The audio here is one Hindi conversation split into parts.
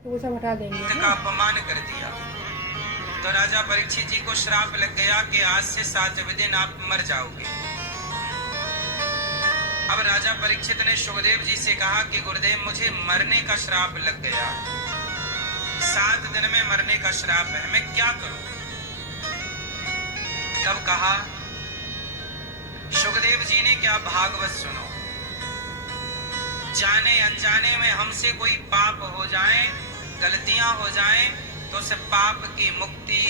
तो वो सब हटा देंगे का अपमान कर दिया। तो राजा परीक्षित जी को श्राप लग गया कि आज से 7वें दिन आप मर जाओगे। अब राजा परीक्षित ने सुखदेव जी से कहा कि गुरुदेव मुझे मरने का श्राप लग गया, 7 दिन में मरने का श्राप है, मैं क्या करूं? तब कहा सुखदेव जी ने, क्या भागवत सुनो, जाने अनजाने में हमसे कोई पाप हो जाए, गलतियां हो जाएं, तो उस पाप की मुक्ति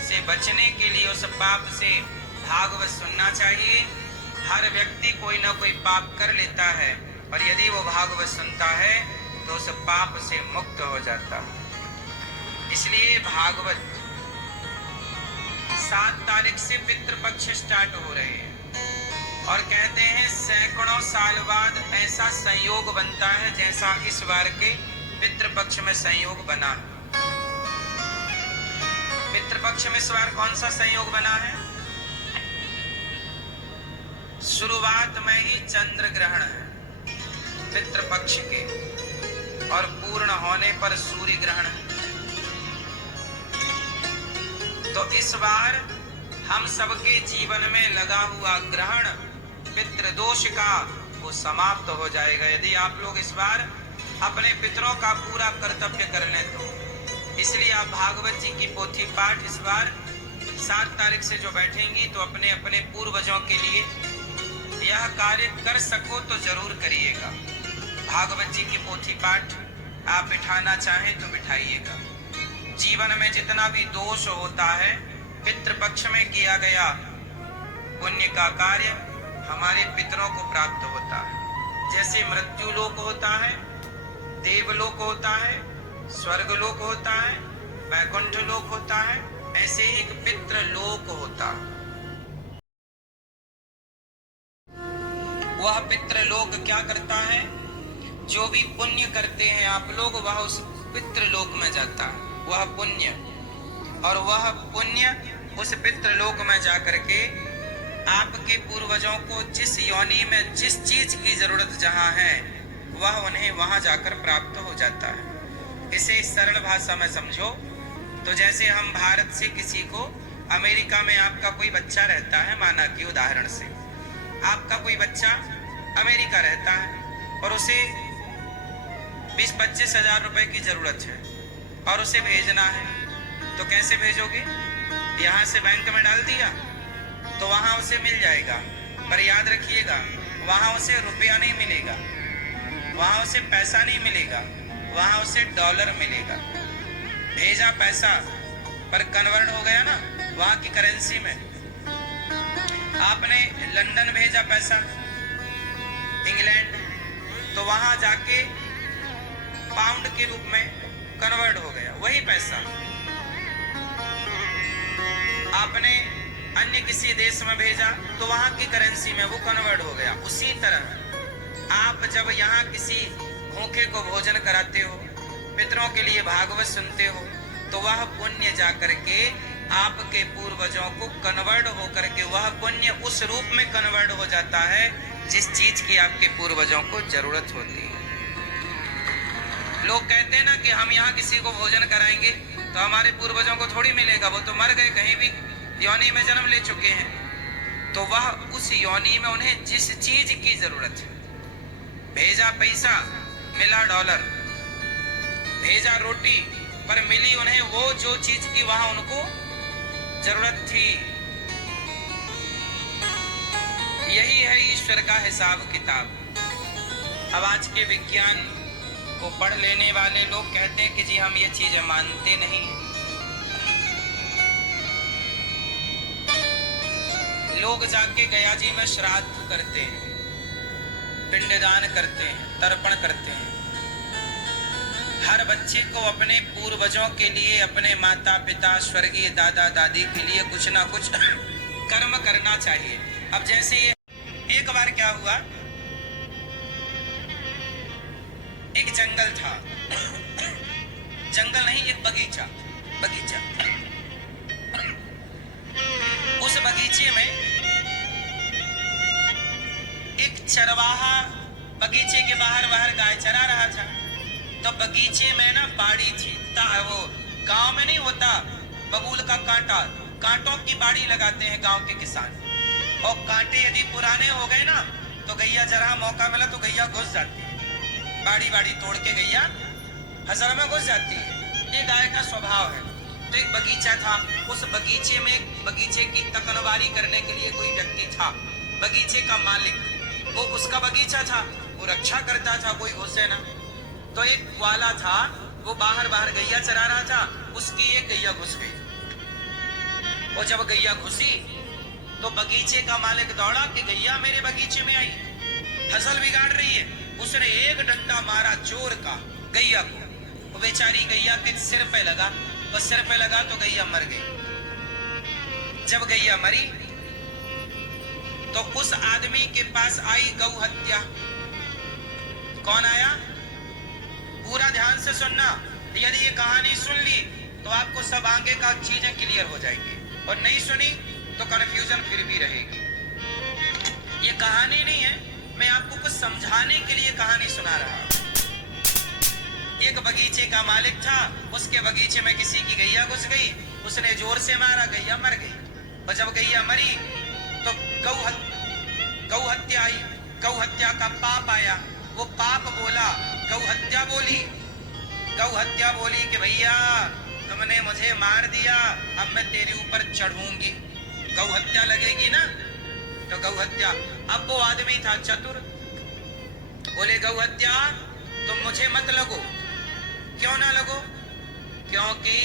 से बचने के लिए उस पाप से भागवत सुनना चाहिए। हर व्यक्ति कोई ना कोई पाप कर लेता है, पर यदि वो भागवत सुनता है तो उस पाप से मुक्त हो जाता है। इसलिए भागवत 7 तारीख से पितृपक्ष स्टार्ट हो रहे हैं और कहते हैं सैकड़ों साल बाद ऐसा संयोग बनता है जैसा इस बार के पितृपक्ष में संयोग बना। पितृपक्ष में इस बार कौन सा संयोग बना है? शुरुआत में ही चंद्र ग्रहण है पितृपक्ष के, और पूर्ण होने पर सूर्य ग्रहण है। तो इस बार हम सबके जीवन में लगा हुआ ग्रहण पितृदोष का वो समाप्त हो जाएगा, यदि आप लोग इस बार अपने पितरों का पूरा कर्तव्य कर लें तो। इसलिए आप भागवत जी की पोथी पाठ इस बार 7 तारीख से जो बैठेंगी तो अपने अपने पूर्वजों के लिए यह कार्य कर सको तो जरूर करिएगा। भागवत जी की पोथी पाठ आप बिठाना चाहें तो बिठाइएगा। जीवन में जितना भी दोष होता है पितृपक्ष में किया गया पुण्य का कार्य हमारे पितरों को प्राप्त होता है। जैसे मृत्यु लोक होता है, देवलोक होता है, स्वर्गलोक होता है, वैकुंठ लोक होता है, ऐसे ही एक पितृलोक होता है। वह पितृलोक क्या करता है? जो भी पुण्य करते हैं आप लोग, वह उस पितृलोक में जाता है, वह पुण्य, और वह पुण्य उस पितृलोक में जाकर के आपके पूर्वजों को जिस योनि में जिस चीज की जरूरत जहां है वह उन्हें वहां जाकर प्राप्त हो जाता है। इसे सरल भाषा में समझो तो जैसे हम भारत से किसी को, अमेरिका में आपका कोई बच्चा रहता है, माना कि उदाहरण से आपका कोई बच्चा अमेरिका रहता है और उसे 20-25 हजार रुपए की जरूरत है और उसे भेजना है, तो कैसे भेजोगे? यहाँ से बैंक में डाल दिया तो वहां उसे मिल जाएगा, पर याद रखिएगा वहां उसे रुपया नहीं मिलेगा, वहां उसे पैसा नहीं मिलेगा, वहां उसे डॉलर मिलेगा। भेजा पैसा पर कन्वर्ट हो गया ना वहां की करेंसी में। आपने लंदन भेजा पैसा, इंग्लैंड, तो वहां जाके पाउंड के रूप में कन्वर्ट हो गया वही पैसा। आपने अन्य किसी देश में भेजा तो वहां की करेंसी में वो कन्वर्ट हो गया। उसी तरह आप जब यहाँ किसी भूखे को भोजन कराते हो, पितरों के लिए भागवत सुनते हो, तो वह पुण्य जाकर के आपके पूर्वजों को कन्वर्ट होकर के वह पुण्य उस रूप में कन्वर्ट हो जाता है जिस चीज की आपके पूर्वजों को जरूरत होती है। लोग कहते हैं ना कि हम यहाँ किसी को भोजन कराएंगे तो हमारे पूर्वजों को थोड़ी मिलेगा, वो तो मर गए, कहीं भी योनि में जन्म ले चुके हैं, तो वह उस योनि में उन्हें जिस चीज की जरूरत है, भेजा पैसा मिला डॉलर, भेजा रोटी पर मिली उन्हें वो जो चीज की वहां उनको जरूरत थी। यही है ईश्वर का हिसाब किताब। अब आज के विज्ञान को पढ़ लेने वाले लोग कहते हैं कि जी हम ये चीजें मानते नहीं हैं। लोग जाके गया जी में श्राद्ध करते हैं, पिंडदान करते हैं, तर्पण करते हैं। हर बच्चे को अपने पूर्वजों के लिए, अपने माता पिता, स्वर्गीय दादा दादी के लिए कुछ ना कुछ कर्म करना चाहिए। अब जैसे ये एक बार क्या हुआ, एक जंगल था, जंगल नहीं एक बगीचा, उस बगीचे में एक चरवाहा बगीचे के बाहर गाय चरा रहा था। तो बगीचे में ना बाड़ी थी, वो गांव में नहीं होता बबूल का कांटा, कांटों की बाड़ी लगाते हैं गांव के किसान, और कांटे यदि पुराने हो गए ना तो गैया जरा मौका मिला तो गैया घुस जाती है, बाड़ी बाड़ी तोड़ के गैया फसल में घुस जाती है, ये गाय का स्वभाव है। तो एक बगीचा था, उस बगीचे में बगीचे की तकनवारी करने के लिए कोई व्यक्ति था, बगीचे का मालिक, वो उसका बगीचा था, वो रक्षा करता था, कोई घुसे ना। तो एक ग्वाला था, वो बाहर बाहर गैया चरा रहा था, उसकी एक गैया घुस गई, और जब गैया घुसी तो बगीचे का मालिक दौड़ा कि गैया मेरे बगीचे में आई, फसल बिगाड़ रही है। उसने एक डंडा मारा जोर का गैया को, वो बेचारी गैया के सिर पे लगा, वो सिर पे लगा तो गैया मर गई। जब गैया मरी तो उस आदमी के पास आई गौ हत्या। कौन आया? पूरा ध्यान से सुनना, यदि ये कहानी सुन ली तो आपको सब आगे का चीजें क्लियर हो जाएगी, और नहीं सुनी तो कंफ्यूजन फिर भी रहेगी। ये कहानी नहीं है, मैं आपको कुछ समझाने के लिए कहानी सुना रहा हूं। एक बगीचे का मालिक था, उसके बगीचे में किसी की गैया घुस गई, उसने जोर से मारा, गैया मर गई। और जब गैया मरी तो गौ हत्या आई, गौ हत्या का पाप आया, वो पाप बोला, गौ हत्या बोली, गौ हत्या बोली कि भैया तुमने मुझे मार दिया, अब मैं तेरे ऊपर चढ़ूंगी, गौ हत्या लगेगी ना। तो गौ हत्या, अब वो आदमी था चतुर, बोले गौ हत्या तुम मुझे मत लगो। क्यों ना लगो? क्योंकि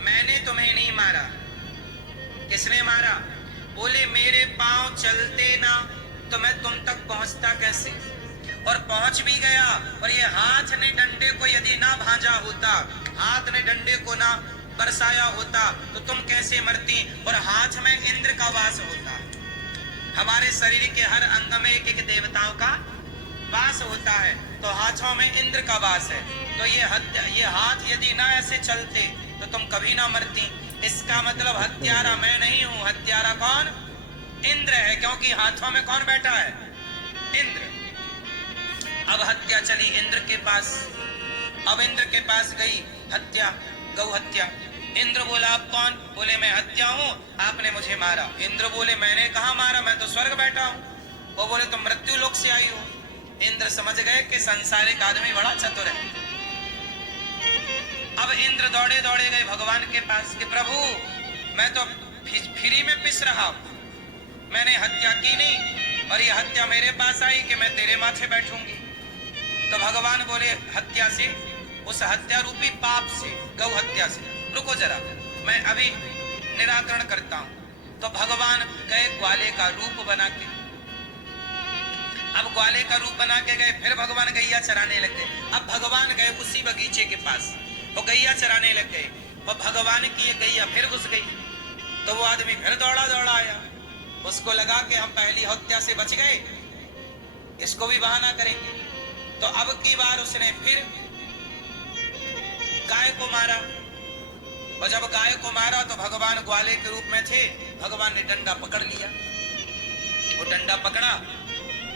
मैंने तुम्हें नहीं मारा। किसने मारा? बोले मेरे पांव चलते ना तो मैं तुम तक पहुंचता कैसे, और पहुंच भी गया, और ये हाथ ने डंडे को यदि ना भांजा होता, हाथ ने डंडे को ना बरसाया होता तो तुम कैसे मरती, और हाथ में इंद्र का वास होता। हमारे शरीर के हर अंग में एक एक देवताओं का वास होता है, तो हाथों में इंद्र का वास है। तो ये हाथ यदि ना ऐसे चलते तो तुम कभी ना मरती। इसका मतलब हत्यारा मैं नहीं हूं, हत्यारा कौन? इंद्र है, क्योंकि हाथों में कौन बैठा है? इंद्र। अब हत्या चली इंद्र के पास, अब इंद्र के पास गई हत्या, गौ हत्या। इंद्र बोला आप कौन? बोले मैं हत्या हूं, आपने मुझे मारा। इंद्र बोले मैंने कहा मारा, मैं तो स्वर्ग बैठा हूं। वो बोले तुम मृत्यु लोक से आई हो। इंद्र समझ गए कि संसारिक आदमी बड़ा चतुर है। अब इंद्र दौड़े दौड़े गए भगवान के पास कि प्रभु मैं तो फ्री में पिस रहा हूं, मैंने हत्या की नहीं, और ये हत्या मेरे पास आई कि मैं तेरे माथे बैठूंगी। तो भगवान बोले हत्या से, उस हत्या रूपी पाप से, गौ हत्या से, रुको जरा मैं अभी निराकरण करता हूं। तो भगवान गए ग्वाले का रूप बना के, अब ग्वाले का रूप बना के गए, फिर भगवान गैया चराने लग गए। अब भगवान गए उसी बगीचे के पास, वो गैया चराने लग गए, और भगवान की ये गैया फिर घुस गई। तो वो आदमी फिर दौड़ा दौड़ा आया, उसको लगा कि हम पहली हत्या से बच गए, इसको भी बहाना करेंगे। तो अब की बार उसने फिर गाय को मारा, और जब गाय को मारा तो भगवान ग्वाले के रूप में थे, भगवान ने डंडा पकड़ लिया। वो डंडा पकड़ा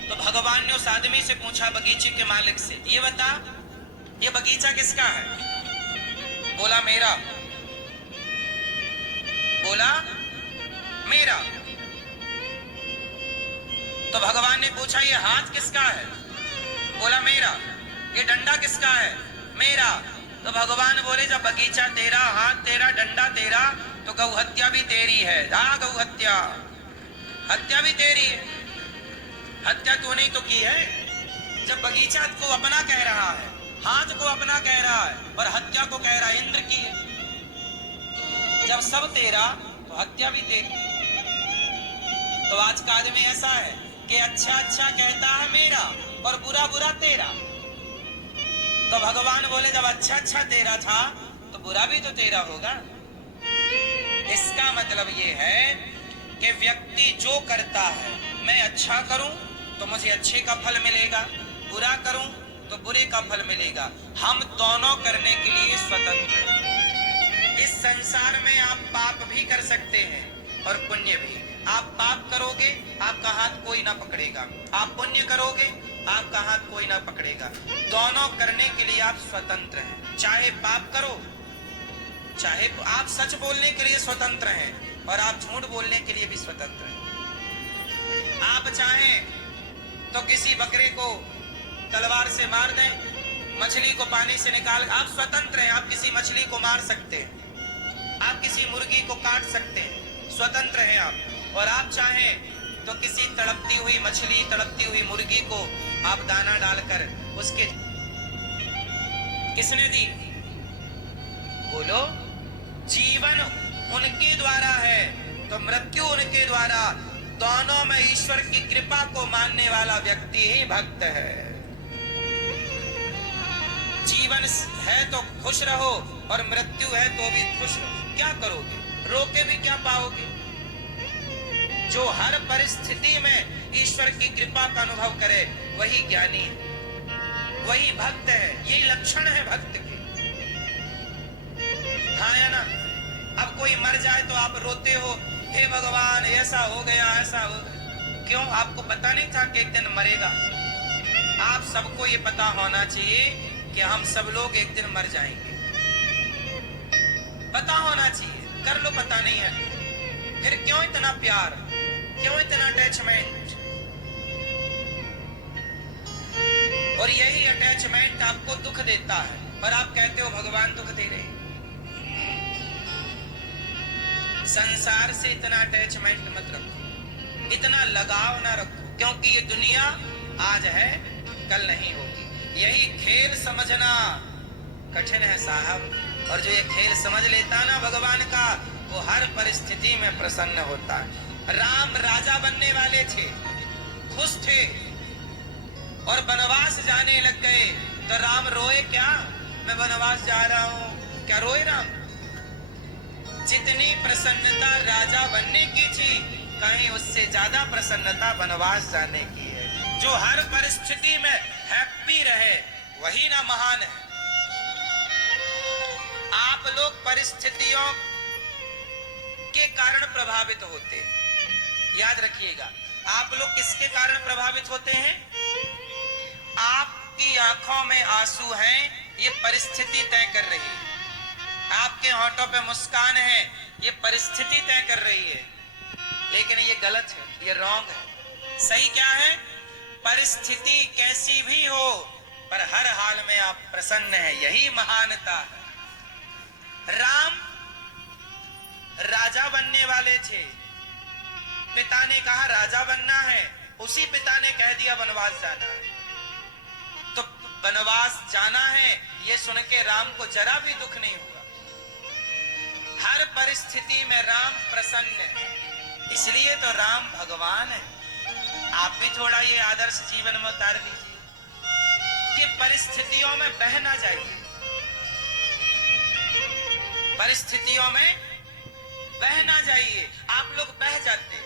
तो भगवान ने उस आदमी से पूछा, बगीचे के मालिक से, ये बता ये बगीचा किसका है? बोला मेरा। बोला मेरा। तो भगवान ने पूछा ये हाथ किसका है? बोला मेरा। ये डंडा किसका है? मेरा। तो भगवान बोले जब बगीचा तेरा, हाथ तेरा, डंडा तेरा, तो गौ हत्या भी तेरी है। हाँ गौ हत्या, हत्या भी तेरी है। हत्या तूने तो की है। जब बगीचा को अपना कह रहा है, हाथ को अपना कह रहा है, और हत्या को कह रहा है इंद्र की है। जब सब तेरा तो हत्या भी तेरी। तो आज का आदमी ऐसा है कि अच्छा अच्छा कहता है मेरा और बुरा बुरा तेरा। तो भगवान बोले जब अच्छा अच्छा तेरा था तो बुरा भी तो तेरा होगा। इसका मतलब ये है कि व्यक्ति जो करता है, मैं अच्छा करूं तो मुझे अच्छे का फल मिलेगा, बुरा करूं तो बुरे का फल मिलेगा। हम दोनों करने के लिए स्वतंत्र हैं। इस संसार में आप पाप भी कर सकते हैं और पुण्य भी। आप पाप करोगे आपका हाथ कोई ना पकड़ेगा, आप पुण्य करोगे आपका हाथ कोई ना पकड़ेगा। दोनों करने के लिए आप स्वतंत्र हैं। चाहे पाप करो, चाहे आप सच बोलने के लिए स्वतंत्र हैं और आप झूठ बोलने के लिए भी स्वतंत्र हैं। आप चाहें तो किसी बकरे को तलवार से मार दें, मछली को पानी से निकाल, आप स्वतंत्र हैं। आप किसी मछली को मार सकते हैं, आप किसी मुर्गी को काट सकते हैं, स्वतंत्र हैं आप। और आप चाहें तो किसी तड़पती हुई मछली, तड़पती हुई मुर्गी को आप दाना डालकर उसके, किसने दी? बोलो, जीवन उनके द्वारा है तो मृत्यु उनके द्वारा। दोनों में ईश्वर की कृपा को मानने वाला व्यक्ति ही भक्त है। जीवन है तो खुश रहो और मृत्यु है तो भी खुश रहो। क्या करोगे? रोके भी क्या पाओगे? जो हर परिस्थिति में ईश्वर की कृपा का अनुभव करे वही ज्ञानी है, वही भक्त है। यही लक्षण है भक्त के। हाँ या ना? अब कोई मर जाए तो आप रोते हो, हे भगवान ऐसा हो गया, ऐसा हो गया। क्यों? आपको पता नहीं था कि एक दिन मरेगा। आप सबको ये पता होना चाहिए कि हम सब लोग एक दिन मर जाएंगे। पता होना चाहिए। कर लो पता नहीं है, फिर क्यों इतना प्यार, क्यों इतना अटैचमेंट? और यही अटैचमेंट आपको दुख देता है और आप कहते हो भगवान दुख दे रहे। संसार से इतना अटैचमेंट मत रखो, इतना लगाव ना रखो, क्योंकि ये दुनिया आज है कल नहीं होगी। यही खेल समझना कठिन है साहब। और जो ये खेल समझ लेता ना भगवान का, वो हर परिस्थिति में प्रसन्न होता है। राम राजा बनने वाले थे, खुश थे, और वनवास जाने लग गए तो राम रोए क्या? मैं वनवास जा रहा हूं, क्या रोए राम? जितनी प्रसन्नता राजा बनने की थी, कहीं उससे ज्यादा प्रसन्नता वनवास जाने की है। जो हर परिस्थिति में हैप्पी रहे वही ना महान है। आप लोग परिस्थितियों के कारण प्रभावित होते हैं, याद रखिएगा। आप लोग किसके कारण प्रभावित होते हैं? आपकी आंखों में आंसू हैं, ये परिस्थिति तय कर रही है। आपके होठों पे मुस्कान है, ये परिस्थिति तय कर रही है। लेकिन ये गलत है, ये रॉन्ग है। सही क्या है? परिस्थिति कैसी भी हो पर हर हाल में आप प्रसन्न हैं, यही महानता है। राम राजा बनने वाले थे, पिता ने कहा राजा बनना है, उसी पिता ने कह दिया वनवास जाना है। तो वनवास जाना है ये सुन के राम को जरा भी दुख नहीं हुआ। हर परिस्थिति में राम प्रसन्न है, इसलिए तो राम भगवान है। आप भी थोड़ा ये आदर्श जीवन में उतार लीजिए कि परिस्थितियों में बह ना जाइए, परिस्थितियों में बह ना जाइए। आप लोग बह जाते,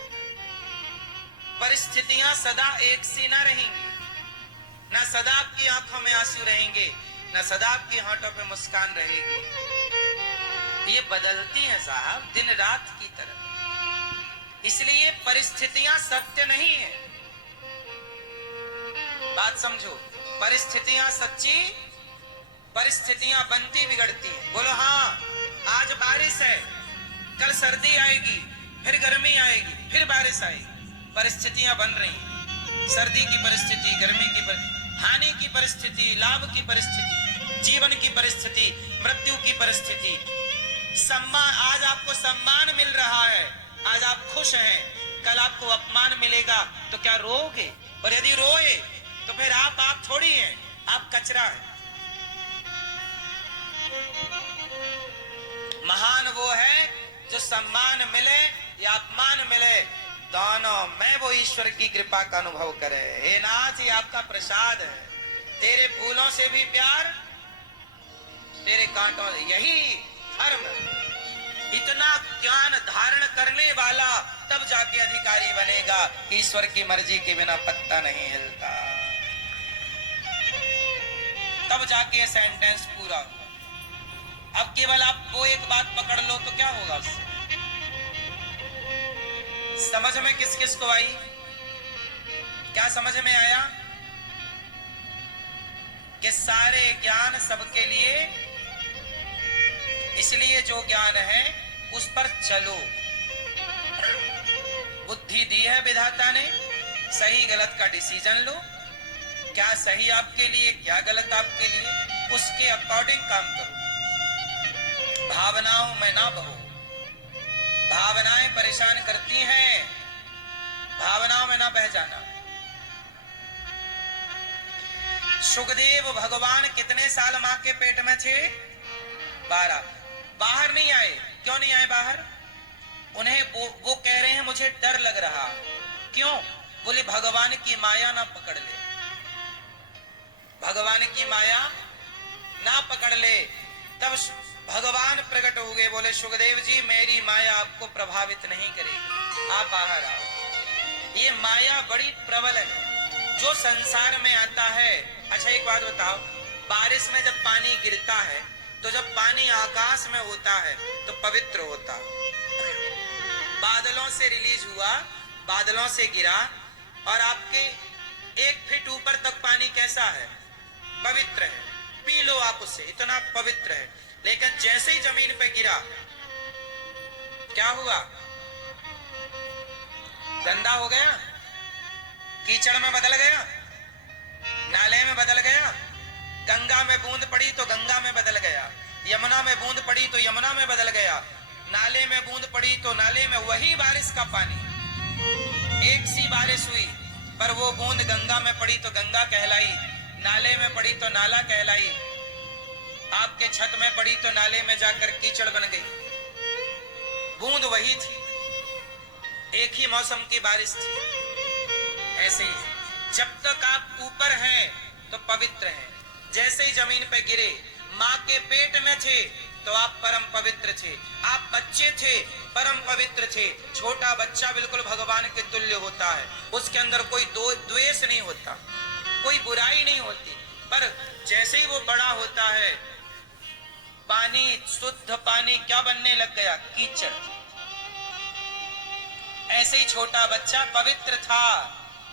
परिस्थितियां सदा एक सी ना रहेंगी, ना सदा आपकी आंखों में आंसू रहेंगे, ना सदा आपकी होठों पे मुस्कान रहेगी। ये बदलती हैं साहब, दिन रात की तरह। इसलिए परिस्थितियां सत्य नहीं है। बात समझो, परिस्थितियां सच्ची, परिस्थितियां बनती बिगड़ती हैं। बोलो हाँ, आज बारिश है, कल सर्दी आएगी, फिर गर्मी आएगी, फिर बारिश आएगी। परिस्थितियां बन रही हैं, सर्दी की परिस्थिति, गर्मी की हानि की परिस्थिति, लाभ की परिस्थिति, जीवन की परिस्थिति, मृत्यु की परिस्थिति। सम्मान, आज आपको सम्मान मिल रहा है, आज आप खुश हैं, कल आपको अपमान मिलेगा तो क्या रोओगे? और यदि रोए तो फिर आप थोड़ी हैं, आप कचरा हैं। महान वो है जो सम्मान मिले या अपमान मिले, दोनों में वो ईश्वर की कृपा का अनुभव करे। हे नाथ, ये आपका प्रसाद है, तेरे फूलों से भी प्यार, तेरे कांटों, यही धर्म। इतना ज्ञान धारण करने वाला तब जाके अधिकारी बनेगा। ईश्वर की मर्जी के बिना पत्ता नहीं हिलता, तब जाके ये सेंटेंस पूरा होगा। अब केवल आप वो एक बात पकड़ लो तो क्या होगा उससे? समझ में किस किस को आई? क्या समझ में आया? कि सारे ज्ञान सबके लिए, इसलिए जो ज्ञान है उस पर चलो। बुद्धि दी है विधाता ने, सही गलत का डिसीजन लो। क्या सही आपके लिए, क्या गलत आपके लिए, उसके अकॉर्डिंग काम करो। भावनाओं में ना बहो। भावनाएं परेशान करती हैं, भावनाओं में ना बह जाना। सुखदेव भगवान कितने साल मां के पेट में थे? 12। बाहर नहीं आए। क्यों नहीं आए बाहर? उन्हें वो कह रहे हैं मुझे डर लग रहा। क्यों? बोले भगवान की माया ना पकड़ ले, भगवान की माया ना पकड़ ले। तब भगवान प्रकट हो गए, बोले सुखदेव जी मेरी माया आपको प्रभावित नहीं करेगी, आप बाहर आओ। ये माया बड़ी प्रबल है जो संसार में आता है। अच्छा एक बात बताओ, बारिश में जब पानी गिरता है तो जब पानी आकाश में होता है तो पवित्र होता है। बादलों से रिलीज हुआ, बादलों से गिरा और आपके 1 फीट ऊपर तक पानी कैसा है? पवित्र है। पी लो आप उससे, इतना पवित्र है। लेकिन जैसे ही जमीन पे गिरा क्या हुआ? गंदा हो गया, कीचड़ में बदल गया, नाले में बदल गया। गंगा में बूंद पड़ी तो गंगा में बदल गया, यमुना में बूंद पड़ी तो यमुना में बदल गया, नाले में बूंद पड़ी तो नाले में। वही बारिश का पानी, एक सी बारिश हुई पर वो बूंद गंगा में पड़ी तो गंगा कहलाई, नाले में पड़ी तो नाला कहलाई, आपके छत में पड़ी तो नाले में जाकर कीचड़ बन गई। बूंद वही थी, एक ही मौसम की बारिश थी। ऐसे ही जब तक आप ऊपर हैं तो पवित्र हैं। जैसे ही जमीन पे गिरे, माँ के पेट में थे तो आप परम पवित्र थे। आप बच्चे थे, परम पवित्र थे। छोटा बच्चा बिल्कुल भगवान के तुल्य होता है, उसके अंदर कोई द्वेष नहीं होता, कोई बुराई नहीं होती। पर जैसे ही वो बड़ा होता है, पानी, शुद्ध पानी क्या बनने लग गया? कीचड़। ऐसे ही छोटा बच्चा पवित्र था,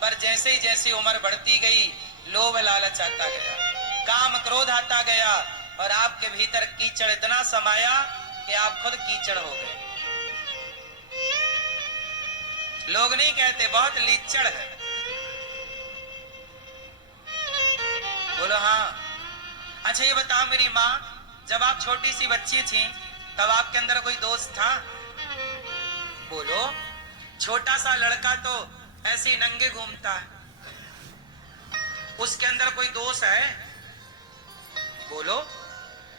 पर जैसे ही जैसे उम्र बढ़ती गई, लोभ लालच आता गया, काम क्रोध आता गया और आपके भीतर कीचड़ इतना समाया कि आप खुद कीचड़ हो गए। लोग नहीं कहते बहुत लीचड़ है, बोलो हाँ। अच्छा ये बताओ मेरी माँ, जब आप छोटी सी बच्ची थी तब आपके अंदर कोई दोस्त था? बोलो। छोटा सा लड़का तो ऐसे ही नंगे घूमता है, उसके अंदर कोई दोष है? बोलो।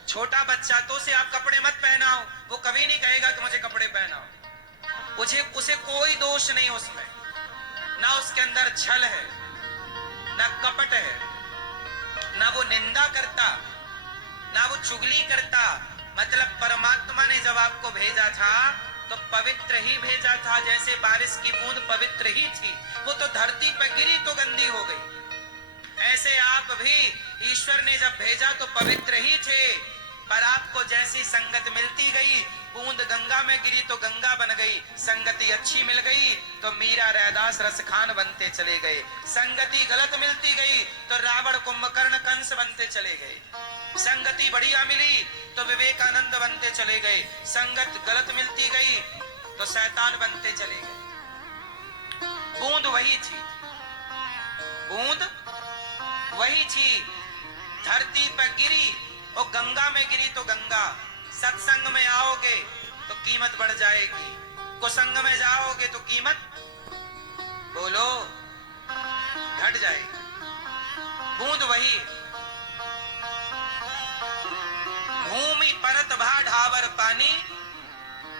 छोटा बच्चा तो उसे आप कपड़े मत पहनाओ, वो कभी नहीं कहेगा कि मुझे कपड़े पहनाओ। उसे कोई दोष नहीं उसमें, ना उसके अंदर छल है, ना कपट है, ना वो निंदा करता, ना वो चुगली करता। मतलब परमात्मा ने जब आपको भेजा था तो पवित्र ही भेजा था। जैसे बारिश की बूंद पवित्र ही थी, वो तो धरती पर गिरी तो गंदी हो गई। ऐसे आप भी ईश्वर ने जब भेजा तो पवित्र ही थे, पर आपको जैसी संगत मिलती गई, बूंद गंगा में गिरी तो गंगा बन गई। संगति अच्छी मिल गई तो मीरा रैदास रसखान बनते चले गए। संगति गलत मिलती गई तो रावण कुंभकर्ण कंस बनते चले गए। संगति बढ़िया मिली तो विवेकानंद बनते चले गए। संगत गलत मिलती गई तो शैतान बनते चले गए। बूंद वही थी, बूंद वही थी। धरती पर गिरी और गंगा में गिरी तो गंगा। सत्संग में आओगे तो कीमत बढ़ जाएगी, कुसंग में जाओगे तो कीमत बोलो घट जाएगी। बूंद वही। भूमि परत भा ढावर पानी,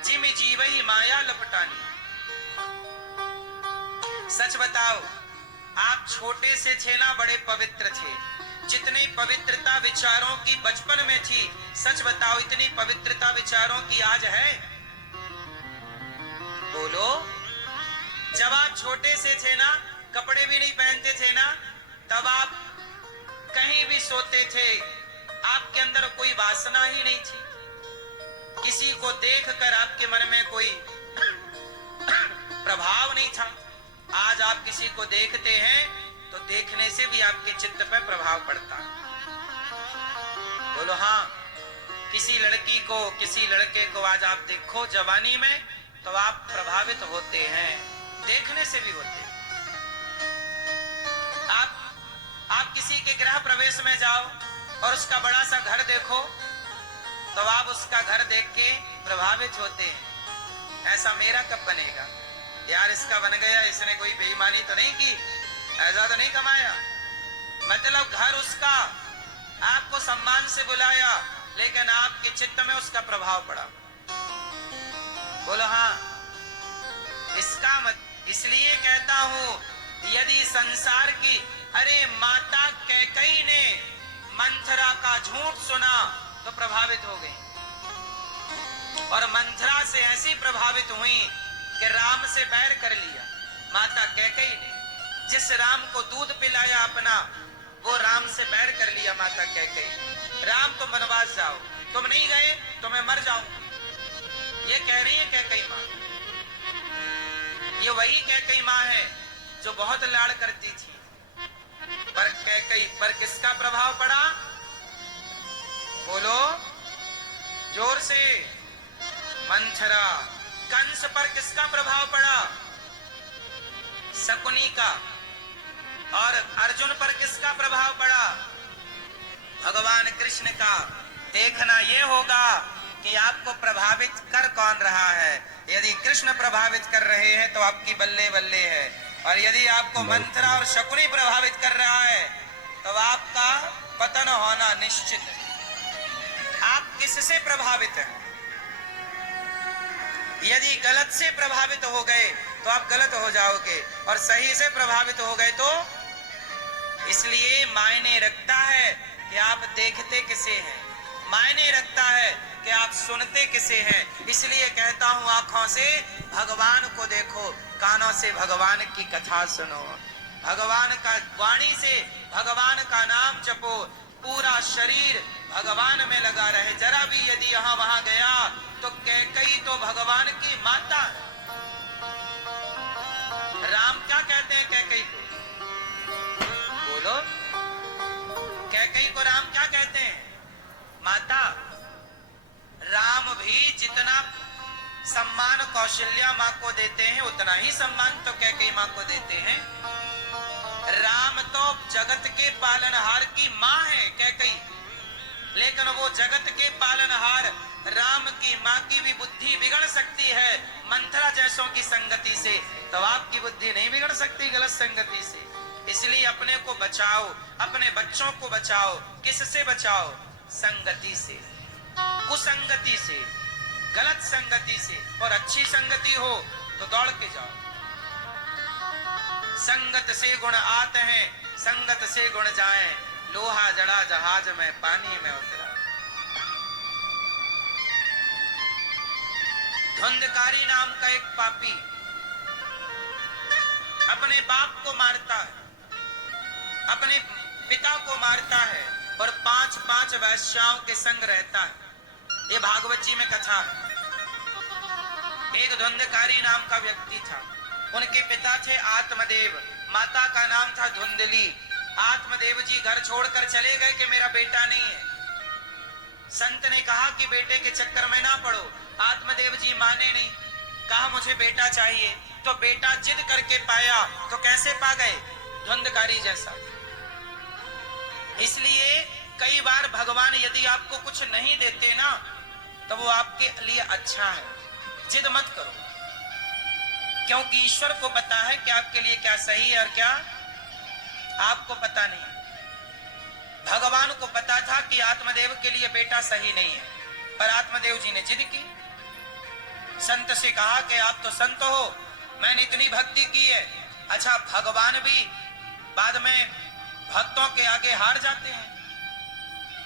जिम जीवई माया लपटानी। सच बताओ, आप छोटे से थे ना, बड़े पवित्र थे। जितनी पवित्रता विचारों की बचपन में थी, सच बताओ इतनी पवित्रता विचारों की आज है? बोलो। जब आप छोटे से थे ना, कपड़े भी नहीं पहनते थे ना, तब आप कहीं भी सोते थे, आपके अंदर कोई वासना ही नहीं थी। किसी को देखकर आपके मन में कोई प्रभाव नहीं था। आज आप किसी को देखते हैं तो देखने से भी आपके चित्त पर प्रभाव पड़ता है। बोलो हाँ, किसी लड़की को, किसी लड़के को आज आप देखो जवानी में तो आप प्रभावित होते हैं, देखने से भी होते हैं। आप किसी के गृह प्रवेश में जाओ और उसका बड़ा सा घर देखो तो आप उसका घर देख के प्रभावित होते हैं। ऐसा मेरा कब बनेगा यार, इसका बन गया, इसने कोई बेईमानी तो नहीं की, ऐसा तो नहीं कमाया। मतलब घर उसका, आपको सम्मान से बुलाया लेकिन आपके चित्त में उसका प्रभाव पड़ा। बोलो हाँ, इसका मत, इसलिए कहता हूं यदि संसार की, अरे माता कैकई ने मंथरा का झूठ सुना तो प्रभावित हो गई, और मंथरा से ऐसी प्रभावित हुई कि राम से बैर कर लिया। माता कैकई ने जिस राम को दूध पिलाया अपना, वो राम से बैर कर लिया माता कैकई। राम तुम वनवास जाओ, तुम नहीं गए तो मैं मर जाऊं, ये कह रही है कैकई मां। ये वही कैकई मां है जो बहुत लाड़ करती थी, पर कैकई पर किसका प्रभाव पड़ा? बोलो जोर से। मंथरा। कंस पर किसका प्रभाव पड़ा? शकुनी का। और अर्जुन पर किसका प्रभाव पड़ा? भगवान कृष्ण का। देखना ये होगा कि आपको प्रभावित कर कौन रहा है। यदि कृष्ण प्रभावित कर रहे हैं तो आपकी बल्ले बल्ले है, और यदि आपको मंथरा और शकुनी प्रभावित कर रहा है तो आपका पतन होना निश्चित है। आप किससे प्रभावित हैं? यदि गलत से प्रभावित हो गए तो आप गलत हो जाओगे, और सही से प्रभावित हो गए तो, इसलिए मायने रखता है कि आप देखते किसे हैं, मायने रखता है कि आप सुनते किसे हैं। इसलिए कहता हूं आंखों से भगवान को देखो, कानों से भगवान की कथा सुनो, भगवान का वाणी से भगवान का नाम जपो, पूरा शरीर भगवान में लगा रहे। जरा भी यदि यहाँ वहां गया तो कैकई तो भगवान की माता है। राम क्या कहते हैं कैकई को? बोलो, कैकई को राम क्या कहते हैं? माता। राम भी जितना सम्मान कौशल्या माँ को देते हैं उतना ही सम्मान तो कैकई माँ को देते हैं। राम तो जगत के पालनहार की माँ है कैकई, लेकिन वो जगत के पालनहार राम की माँ की भी बुद्धि बिगड़ सकती है मंथरा जैसों की संगति से, तो आपकी बुद्धि नहीं बिगड़ सकती गलत संगति से। इसलिए अपने को बचाओ, अपने बच्चों को बचाओ। किससे बचाओ? संगति से, कुसंगति से, गलत संगति से। और अच्छी संगति हो तो दौड़ के जाओ। संगत से गुण आते हैं, संगत से गुण जाए, लोहा जड़ा जहाज में पानी में उतरा। धुंधकारी नाम का एक पापी अपने बाप को मारता है, अपने पिता को मारता है, और 5-5 वैश्याओं के संग रहता है। ये भागवत जी में कथा है। एक धुंधकारी नाम का व्यक्ति था, उनके पिता थे आत्मदेव, माता का नाम था धुंधली। आत्मदेव जी घर छोड़कर चले गए कि मेरा बेटा नहीं है। संत ने कहा कि बेटे के चक्कर में ना पड़ो। आत्मदेव जी माने नहीं, कहा मुझे बेटा चाहिए। तो बेटा जिद करके पाया, तो कैसे पा गए? धुंधकारी जैसा। इसलिए कई बार भगवान यदि आपको कुछ नहीं देते ना तो वो आपके लिए अच्छा है। जिद मत करो, क्योंकि ईश्वर को पता है कि आपके लिए क्या सही है और क्या आपको पता नहीं। भगवान को पता था कि आत्मदेव के लिए बेटा सही नहीं है, पर आत्मदेव जी ने जिद की। संत से कहा कि आप तो संत हो, मैंने इतनी भक्ति की है। अच्छा, भगवान भी बाद में भक्तों के आगे हार जाते हैं।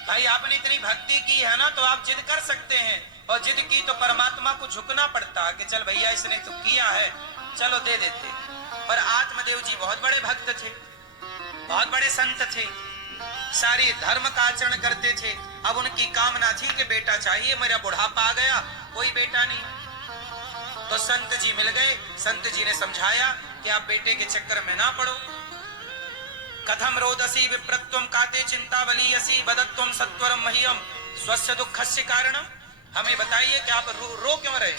भाई आपने इतनी भक्ति की है ना, तो आप जिद कर सकते हैं, और जिद की तो परमात्मा को झुकना पड़ता कि चल भैया इसने तो किया है, चलो दे देते। पर आत्मदेव जी बहुत बड़े भक्त थे, बहुत बड़े संत थे, सारी धर्म का आचरण करते थे। अब उनकी कामना थी कि बेटा चाहिए, मेरा बुढ़ापा आ गया, कोई बेटा नहीं। तो संत जी मिल गए। संत जी ने समझाया कि आप बेटे के चक्कर में ना पड़ो। कथम रोदसी विप्रत्वम काते चिंतावलीयसी बदत्वम सत्वरम मह्यम स्वस्य दुःखस्य कारणम। हमें बताइए कि आप रो क्यों रहे।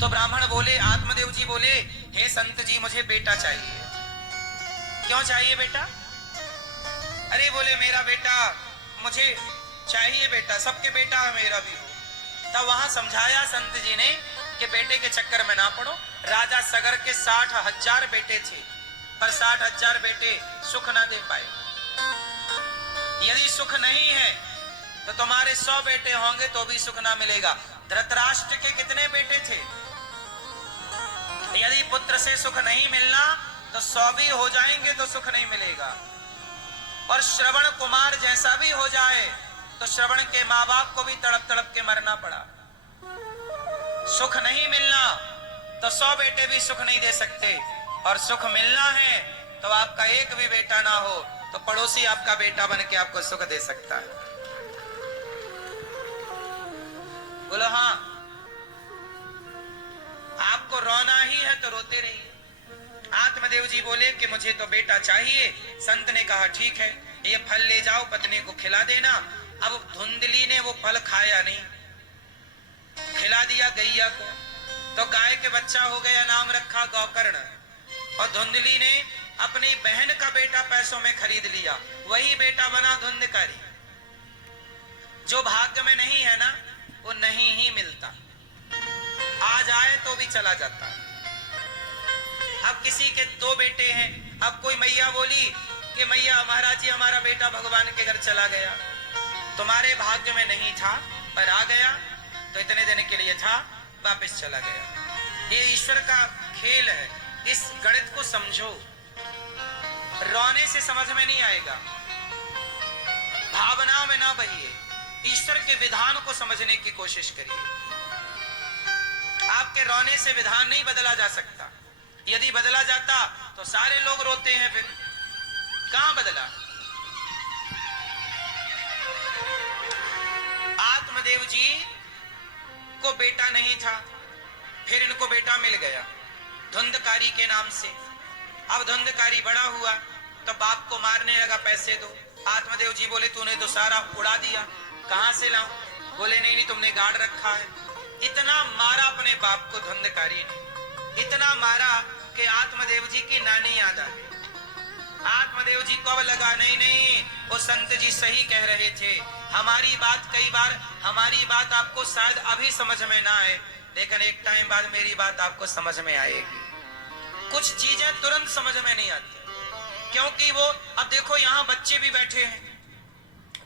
तो ब्राह्मण बोले, आत्मदेव जी बोले, हे संत जी मुझे बेटा चाहिए। क्यों चाहिए बेटा? अरे बोले मेरा बेटा मुझे चाहिए बेटा, सबके बेटा है मेरा भी हो। तब वहां समझाया संत जी ने कि बेटे के चक्कर में ना पड़ो। राजा सगर के 60,000 बेटे थे, पर 60,000 बेटे सुख ना दे पाए। यदि सुख नहीं है तो तुम्हारे 100 बेटे होंगे तो भी सुख ना मिलेगा। धृतराष्ट्र के कितने बेटे थे? यदि पुत्र से सुख नहीं मिलना तो 100 भी हो जाएंगे तो सुख नहीं मिलेगा। और श्रवण कुमार जैसा भी हो जाए तो श्रवण के माँ बाप को भी तड़प तड़प के मरना पड़ा। सुख नहीं मिलना तो 100 बेटे भी सुख नहीं दे सकते। और सुख मिलना है तो आपका एक भी बेटा ना हो तो पड़ोसी आपका बेटा बन के आपको सुख दे सकता है। बोलो हाँ। आपको रोना ही है तो रोते रहिए। आत्मदेव जी बोले कि मुझे तो बेटा चाहिए। संत ने कहा ठीक है, ये फल ले जाओ, पत्नी को खिला देना। अब धुंधली ने वो फल खाया नहीं, खिला दिया गैया को, तो गाय के बच्चा हो गया, नाम रखा गौकर्ण। और धुंधली ने अपनी बहन का बेटा पैसों में खरीद लिया, वही बेटा बना धुंधकारी। जो भाग्य में नहीं है ना वो नहीं ही मिलता, आ जाए तो भी चला जाता। अब किसी के 2 बेटे हैं, अब कोई मैया बोली कि मैया महाराज जी हमारा बेटा भगवान के घर चला गया, तुम्हारे भाग्य में नहीं था पर आ गया, तो इतने दिन के लिए था वापस चला गया। ये ईश्वर का खेल है, इस गणित को समझो। रोने से समझ में नहीं आएगा, भावनाओं में ना बहिए, ईश्वर के विधान को समझने की कोशिश करिए। आपके रोने से विधान नहीं बदला जा सकता। यदि बदला जाता तो सारे लोग रोते हैं, फिर कहां बदला? आत्मदेव जी को बेटा नहीं था, फिर इनको बेटा मिल गया धुंधकारी के नाम से। अब धुंधकारी बड़ा हुआ तो बाप को मारने लगा, पैसे दो। आत्मदेव जी बोले तूने तो सारा उड़ा दिया, कहां से लाऊं? बोले नहीं नहीं तुमने गाड़ रखा है। इतना मारा अपने बाप को धुंधकारी ने, इतना मारा कि आत्मदेव जी की नानी याद आ गई। आत्मदेव जी को अब लगा नहीं नहीं वो संत जी सही कह रहे थे, हमारी बात कई बार हमारी बात आपको शायद अभी समझ में ना आए, लेकिन एक टाइम बाद मेरी बात आपको समझ में आएगी। कुछ चीजें तुरंत समझ में नहीं आती, क्योंकि वो अब देखो यहाँ बच्चे भी बैठे हैं,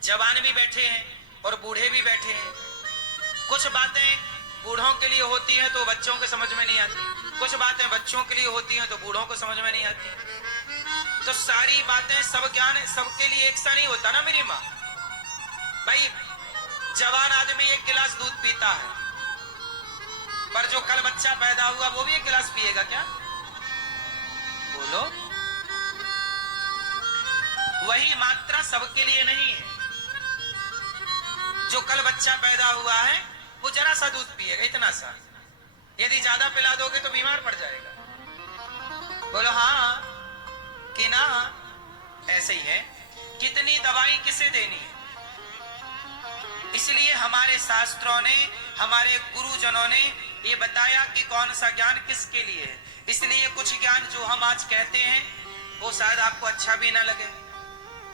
जवान भी बैठे हैं और बूढ़े भी बैठे हैं। कुछ बातें बूढ़ों के लिए होती हैं तो बच्चों के समझ में नहीं आती, कुछ बातें बच्चों के लिए होती हैं तो बूढ़ों को समझ में नहीं आती। तो सारी बातें, सब ज्ञान सबके लिए एक सा नहीं होता ना मेरी माँ। भाई जवान आदमी 1 गिलास दूध पीता है, पर जो कल बच्चा पैदा हुआ वो भी 1 गिलास पिएगा क्या? बोलो। वही मात्रा सबके लिए नहीं है। जो कल बच्चा पैदा हुआ है वो जरा सा दूध पिएगा, इतना सा। यदि ज्यादा पिला दोगे तो बीमार पड़ जाएगा। बोलो हाँ कि ना? ऐसे ही है। कितनी दवाई किसे देनी है? इसलिए हमारे शास्त्रों ने, हमारे गुरुजनों ने ये बताया कि कौन सा ज्ञान किसके लिए है। इसलिए कुछ ज्ञान जो हम आज कहते हैं वो शायद आपको अच्छा भी ना लगे।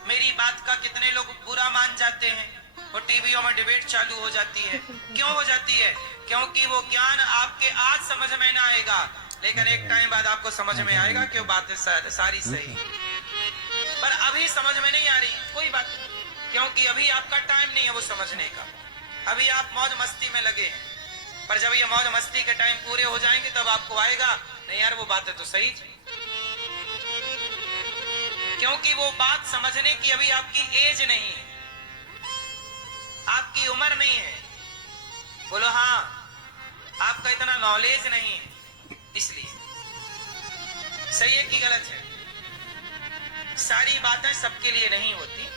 मेरी बात का कितने लोग बुरा मान जाते हैं, वो टीवीओ में डिबेट चालू हो जाती है। क्यों हो जाती है? क्योंकि वो ज्ञान आपके आज समझ में ना आएगा, लेकिन एक टाइम बाद आपको समझ में आएगा कि वो बातें सारी सही, पर अभी समझ में नहीं आ रही। कोई बात नहीं, क्योंकि अभी आपका टाइम नहीं है वो समझने का। अभी आप मौज मस्ती में लगे हैं, पर जब ये मौज मस्ती के टाइम पूरे हो जाएंगे तब आपको आएगा नहीं यार वो बातें तो सही थी। क्योंकि वो बात समझने की अभी आपकी एज नहीं है, आपकी उम्र नहीं है। बोलो हाँ, आपका इतना नॉलेज नहीं है। इसलिए सही है कि गलत है? सारी बातें सबके लिए नहीं होती,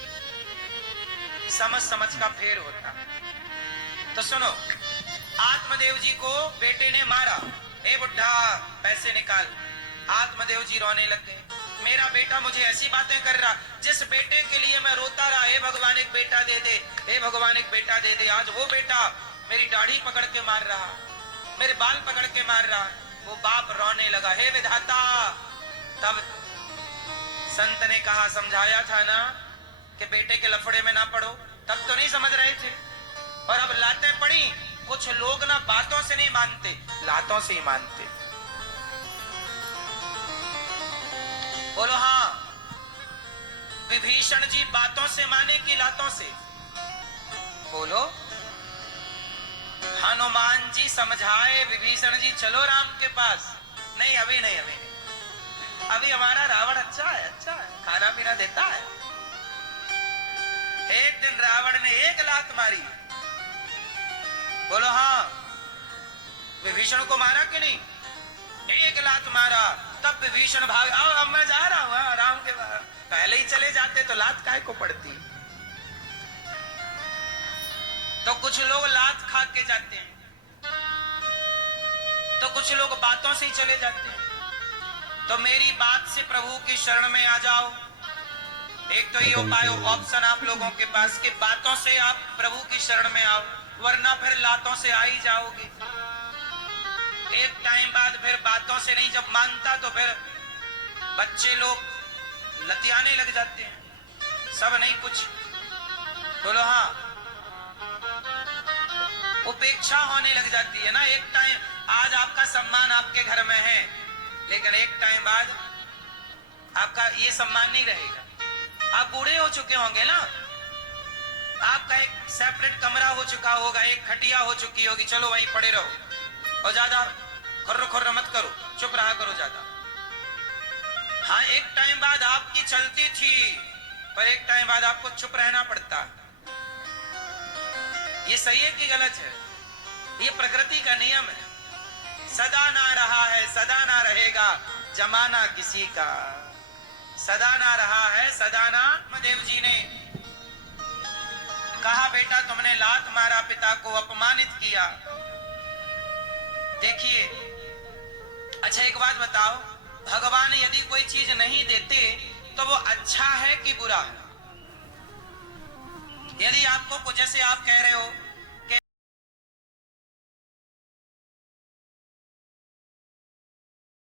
समझ समझ का फेर होता। तो सुनो, आत्मदेव जी को बेटे ने मारा। ए बुढ़ा पैसे निकाल। आत्मदेव जी रोने लग गए। मेरा बेटा मुझे ऐसी बातें कर रहा, जिस बेटे के लिए मैं रोता रहा, हे भगवान एक बेटा दे दे, हे भगवान एक बेटा दे दे, आज वो बेटा मेरी दाढ़ी पकड़ के मार रहा, मेरे बाल पकड़ के मार रहा। वो बाप रोने लगा। हे विधाता, तब संत ने कहा, समझाया था ना कि बेटे के लफड़े में ना पड़ो, तब तो नहीं समझ रहे थे, और अब लातें पड़ी। कुछ लोग ना बातों से नहीं मानते, लातों से ही मानते। बोलो हाँ, विभीषण जी बातों से माने कि लातों से? बोलो। हनुमान जी समझाए विभीषण जी चलो राम के पास। नहीं अभी नहीं, अभी नहीं, अभी हमारा रावण अच्छा है, अच्छा है, खाना पीना देता है। एक दिन रावण ने एक लात मारी। बोलो हाँ, विभीषण को मारा कि नहीं? एक लात मारा। तब विभीषण भाग, अब मैं जा रहा हूं राम के पास। पहले ही चले जाते तो लात काहे को पड़ती? तो कुछ लोग लात खा के जाते हैं, तो कुछ लोग बातों से ही चले जाते हैं। तो मेरी बात से प्रभु की शरण में आ जाओ। एक तो ये उपाय ऑप्शन आप लोगों के पास कि बातों से आप प्रभु की शरण में आओ, वरना फिर लातों से आ ही जाओगे। एक टाइम बाद फिर बातों से नहीं, जब मानता तो फिर बच्चे लोग लतियाने लग जाते हैं, सब नहीं कुछ। बोलो हाँ, उपेक्षा होने लग जाती है ना। एक टाइम आज आपका सम्मान आपके घर में है, लेकिन एक टाइम बाद आपका ये सम्मान नहीं रहेगा। आप बूढ़े हो चुके होंगे ना, आपका एक सेपरेट कमरा हो चुका होगा, एक खटिया हो चुकी होगी, चलो वहीं पड़े रहो और ज्यादा खुर्र खुर्र मत करो, चुप रहा करो ज्यादा। हाँ, एक टाइम बाद आपकी चलती थी, पर एक टाइम बाद आपको चुप रहना पड़ता। ये सही है कि गलत है? ये प्रकृति का नियम है। सदा ना रहा है, सदा ना रहेगा जमाना किसी का, सदा ना रहा है, सदा ना। आत्मदेव जी ने कहा, बेटा तुमने लात मारा, पिता को अपमानित किया। देखिए, अच्छा एक बात बताओ, भगवान यदि कोई चीज नहीं देते तो वो अच्छा है कि बुरा है? यदि आपको, जैसे आप कह रहे हो